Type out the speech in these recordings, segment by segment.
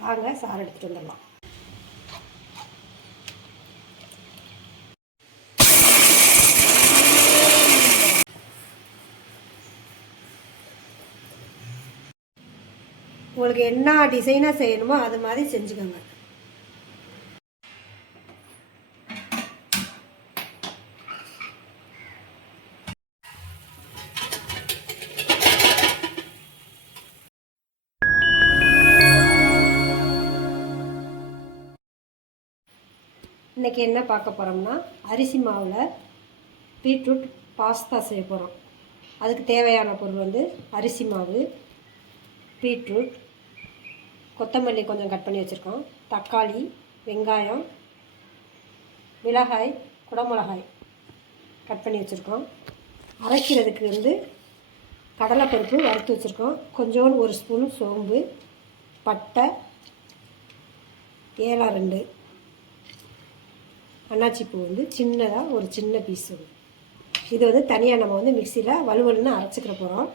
வாங்க சாறு எடுத்துகிட்டு வந்துடலாம். உங்களுக்கு என்ன டிசைனாக செய்யணுமோ அது மாதிரி செஞ்சுக்கோங்க. இன்றைக்கி என்ன பார்க்க போகிறோம்னா, அரிசி மாவில் பீட்ரூட் பாஸ்தா செய்ய போகிறோம். அதுக்கு தேவையான பொருள் வந்து அரிசி மாவு, பீட்ரூட், கொத்தமல்லி கொஞ்சம் கட் பண்ணி வச்சுருக்கோம், தக்காளி, வெங்காயம், மிளகாய், குடமிளகாய் கட் பண்ணி வச்சுருக்கோம். அரைக்கிறதுக்கு வந்து கடலைப்பருப்பு வறுத்து வச்சுருக்கோம், கொஞ்சோண்டு 1 ஸ்பூன் சோம்பு, பட்டை, ஏலக்காய் 2, அன்னாச்சிப்பூ வந்து சின்னதாக ஒரு சின்ன பீஸ். இது வந்து தனியாக நம்ம வந்து மிக்சியில் வலுவலுன்னு அரைச்சிக்கிற போகிறோம்.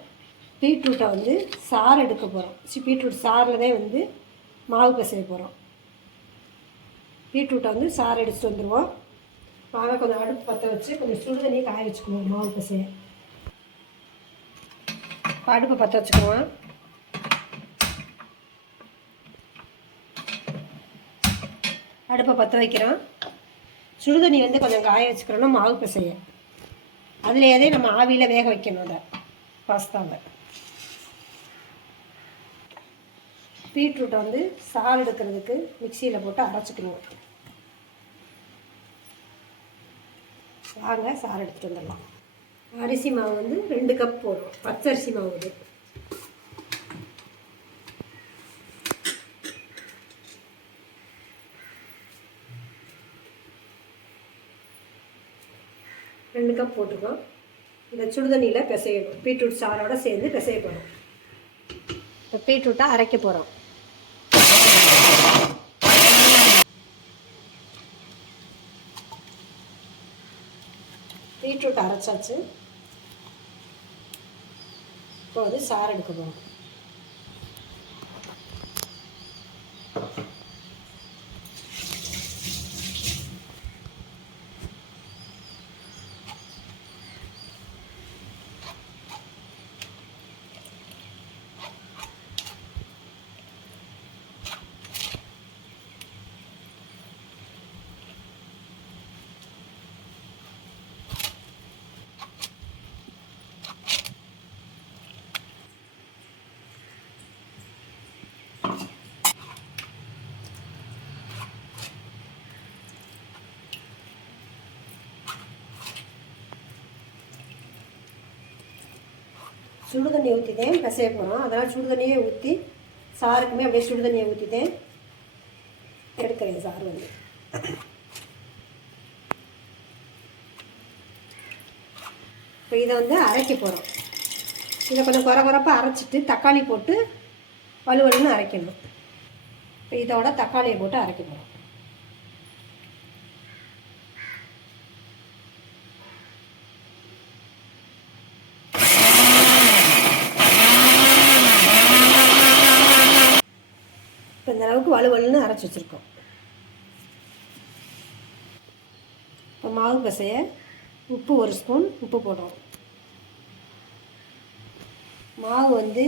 பீட்ரூட்டை வந்து சாறு எடுக்க போகிறோம். பீட்ரூட் சாறில் தான் வந்து மாவு பிசைய போகிறோம். பீட்ரூட்டை வந்து சாறு எடுத்துகிட்டு வந்துடுவோம். வாங்க கொஞ்சம் அடுப்பு பற்ற வச்சு கொஞ்சம் சுடு தண்ணியை காய வச்சுக்குவோம். மாவு பிசைய அடுப்பை பற்ற வச்சுக்குவோம். அடுப்பை பற்ற வைக்கிறோம். சுடுதண்ணி வந்து கொஞ்சம் காய வச்சுக்கிறோன்னா மாவு பிசைய அதுலேயே நம்ம ஆவியில் வேக வைக்கணும். அதை பாஸ்தாவை பீட்ரூட்டை வந்து சாறு எடுக்கிறதுக்கு மிக்சியில் போட்டு அரைச்சிக்கணும். வாங்க சாறு எடுத்துகிட்டு வந்துடலாம். அரிசி மாவு வந்து 2 கப் போடும். பச்சரிசி மாவு இது. ரெண்டு கப் போட்டுக்கோம். இந்த சுடுதண்ணியில் பிசையணும். பீட்ரூட் சாரோட சேர்ந்து பிசைய போகிறோம். இப்போ பீட்ரூட்டை அரைக்க போகிறோம். பீட்ரூட் அரைச்சாச்சு. இப்போ வந்து சாறு எடுக்க போகிறோம். சுடு தண்ணியை ஊற்றிட்டேன், பிசைய போகிறோம். அதனால் சுடு தண்ணியே ஊற்றி சாருக்குமே அப்படியே சுடு தண்ணியை ஊற்றிட்டேன் எடுக்கிறேன். சாறு வந்து இப்போ இதை வந்து அரைக்க போகிறோம். இதை கொஞ்சம் குறப்பாக அரைச்சிட்டு தக்காளி போட்டு வலுவலுன்னு அரைக்கணும். இப்போ இதோட தக்காளியை போட்டு அரைக்க போகிறோம். இப்போ இந்த அளவுக்கு வலுவலுன்னு அரைச்சி வச்சுருக்கோம். இப்போ மாவு பிசைய உப்பு 1 ஸ்பூன் உப்பு போடுறோம். மாவு வந்து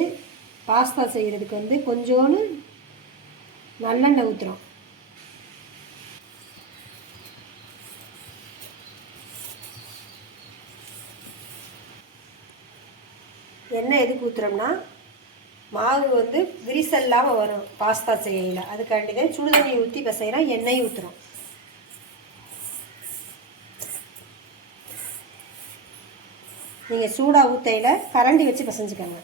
பாஸ்தா செய்கிறதுக்கு வந்து கொஞ்சோண்டு நல்லெண்ணெய் ஊற்றுறோம். எண்ணெய் எதுக்கு ஊற்றுறோம்னா, மாவு வந்து விரிசல் இல்லாமல் வரும் பாஸ்தா செய்யல. அதுக்காண்டி தான் சுடு தண்ணி ஊற்றி பிசைகிறோம், எண்ணெய் ஊற்றுறோம். நீங்கள் சூடாக ஊற்றையில் கரண்டி வச்சு பிசைஞ்சுக்கோங்க.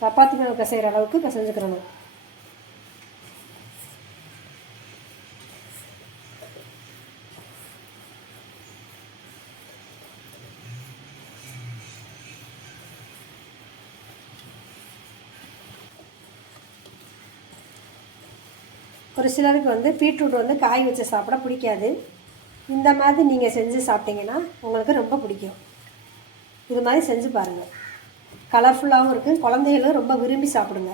சப்பாத்தி மாவு பிசைகிற அளவுக்கு பிசைஞ்சுக்கிறணும். ஒரு சிலருக்கு வந்து பீட்ரூட் வந்து காய் வச்சு சாப்பிட பிடிக்காது. இந்த மாதிரி நீங்கள் செஞ்சு சாப்பிட்டீங்கன்னா உங்களுக்கு ரொம்ப பிடிக்கும். இது மாதிரி செஞ்சு பாருங்கள். கலர்ஃபுல்லாகவும் இருக்குது, குழந்தைகளும் ரொம்ப விரும்பி சாப்பிடுங்க.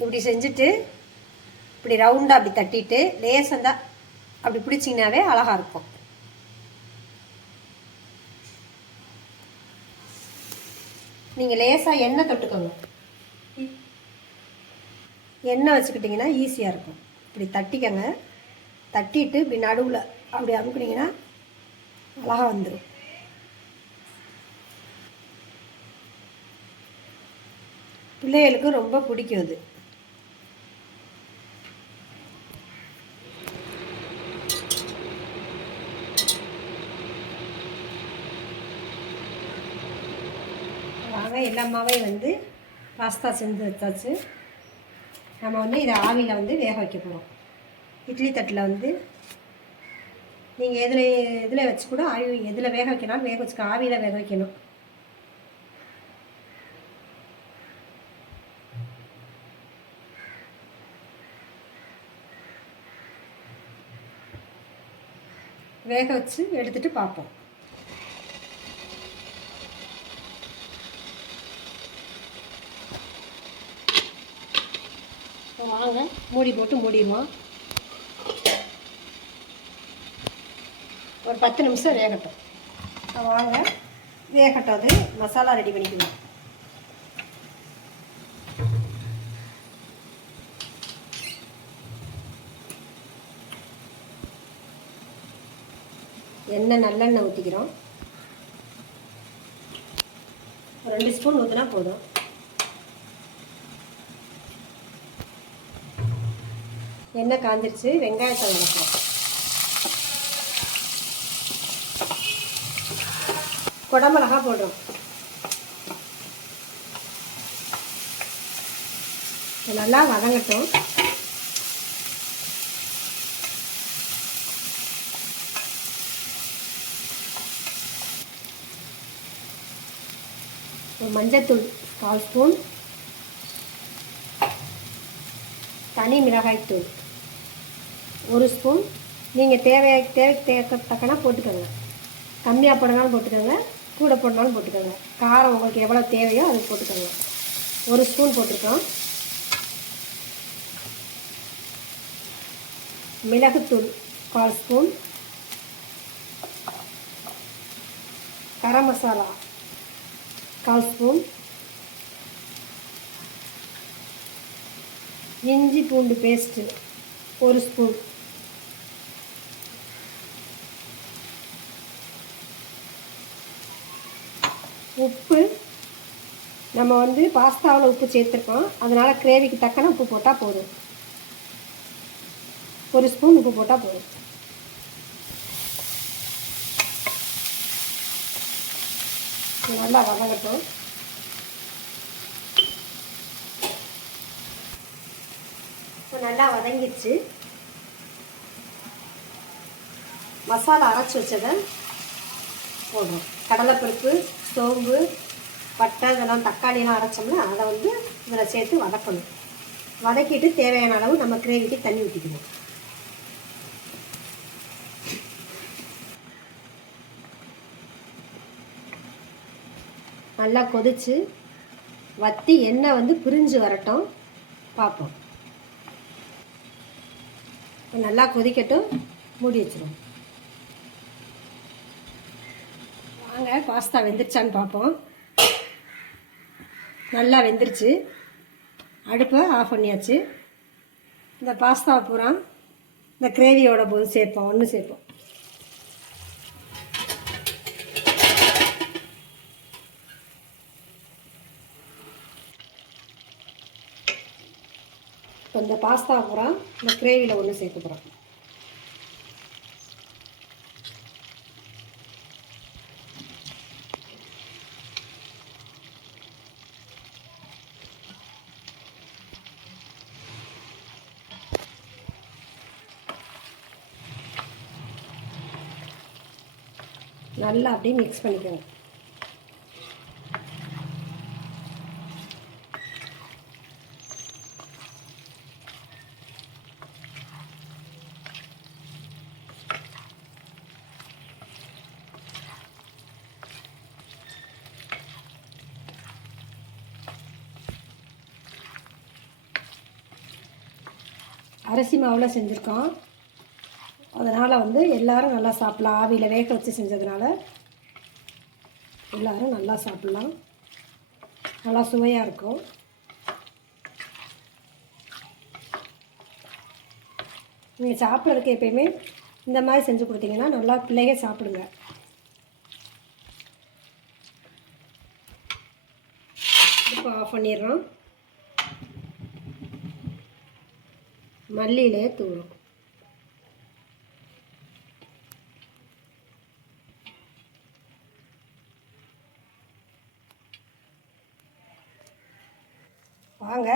இப்படி செஞ்சுட்டு இப்படி ரவுண்டாக அப்படி தட்டிட்டு லேசாக அப்படி பிடிச்சிங்கனாவே அழகாக இருக்கும். நீங்கள் லேசாக எண்ணெய் தொட்டுக்கோங்க. எண்ணெய் வச்சுக்கிட்டிங்கன்னா ஈஸியாக இருக்கும். இப்படி தட்டிக்கங்க. தட்டிட்டு இப்படி நடுவில் அப்படி அமுக்குனிங்கன்னா அழகாக வந்துடும். பிள்ளைகளுக்கு ரொம்ப பிடிக்கும் அது. வாங்க, எல்லா மாவையும் வந்து பாஸ்தா செஞ்சு வச்சாச்சு. நம்ம வந்து இதை ஆவியில் வந்து வேக வைக்க போகிறோம். இட்லி தட்டில் வந்து நீங்கள் எதில் வச்சு கூட எதில் வேக வைக்கணும் வேக வச்சுக்க. ஆவியில் வேக வைக்கணும். வேக வச்சு எடுத்துகிட்டு பார்ப்போம். வாங்க, மூடி போட்டு மூடிடுவோம். ஒரு 10 நிமிஷம் வேகட்டும். வாங்க, வேகட்டும். அது மசாலா ரெடி பண்ணிக்குவோம். எண்ணெய் நல்லெண்ணெய் ஊற்றிக்கிறோம். 2 ஸ்பூன் ஊற்றினா போதும். எண்ணெய் காஞ்சிருச்சு. வெங்காயத்தை வதக்குறோம். குடமிளகா போடுறோம். நல்லா வதங்கட்டும். மஞ்சத்தூள் 1/4 ஸ்பூன், தனி மிளகாய்த்தூள் 1 ஸ்பூன். நீங்கள் தேவைக்கு தக்கனா போட்டுக்கோங்க. கம்மியாக போடனாலும் போட்டுக்கோங்க, கூட போடனாலும் போட்டுக்கோங்க. காரம் உங்களுக்கு எவ்வளோ தேவையோ அது போட்டுக்கோங்க. 1 ஸ்பூன் போட்டிருக்கோம். மிளகுத்தூள் 1/4 ஸ்பூன். கரம் மசாலா 1/4 ஸ்பூன். இஞ்சி பூண்டு பேஸ்ட்டு 1 ஸ்பூன். உப்பு நம்ம வந்து பாஸ்தாவில் உப்பு சேர்த்துருக்கோம், அதனால் கிரேவிக்கு தக்கன உப்பு போட்டால் போதும். 1 ஸ்பூன் உப்பு போட்டால் போதும். நல்லா வதங்கட்டும். நல்லா வதங்கிடுச்சு. மசாலா அரைச்சி வச்சதை போடுறோம். கடலைப்பருப்பு, சோம்பு, பட்டை, இதெல்லாம் தக்காளியெல்லாம் அரைச்சோம்னா அதை வந்து இதில் சேர்த்து வதக்கணும். வதக்கிட்டு தேவையான அளவு நம்ம கிரேவிக்கு தண்ணி ஊற்றிக்கணும். நல்லா கொதித்து வற்றி எண்ணெய் வந்து பிரிஞ்சு வரட்டும், பார்ப்போம். நல்லா கொதிக்கட்டும், மூடி வச்சிருவோம். வாங்க, பாஸ்தா வெந்துருச்சான்னு பார்ப்போம். நல்லா வெந்துருச்சு. அடுப்பை ஆஃப் பண்ணியாச்சு. இந்த பாஸ்தாவை பூரா இந்த கிரேவியோட போது சேர்ப்போம். ஒன்று சேர்ப்போம். இப்போ இந்த பாஸ்தா பூரா இந்த கிரேவியில் ஒன்று சேர்க்க போகிறோம். நல்லா அப்படியே மிக்ஸ் பண்ணிக்கோங்க. அரிசி மாவில் செஞ்சுருக்கோம், அதனால் வந்து எல்லோரும் நல்லா சாப்பிட்லாம். ஆவியில் வேக வச்சு செஞ்சதுனால எல்லோரும் நல்லா சாப்பிட்லாம். நல்லா சுவையாக இருக்கும். நீங்கள் சாப்பிட்றதுக்கு எப்பயுமே இந்த மாதிரி செஞ்சு கொடுத்தீங்கன்னா நல்லா பிள்ளைங்க சாப்பிடுங்க. இப்போ ஆஃப் பண்ணிடுறோம். மல்லியிலே தூளும். வாங்க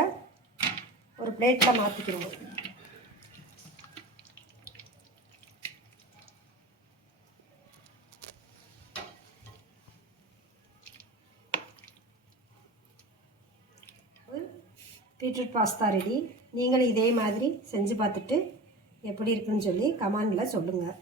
ஒரு பிளேட்டில் மாற்றிக்கிறோம். Beetroot pasta ready. நீங்களும் இதே மாதிரி செஞ்சு பார்த்துட்டு எப்படி இருக்குன்னு சொல்லி கமெண்டில் சொல்லுங்கள்.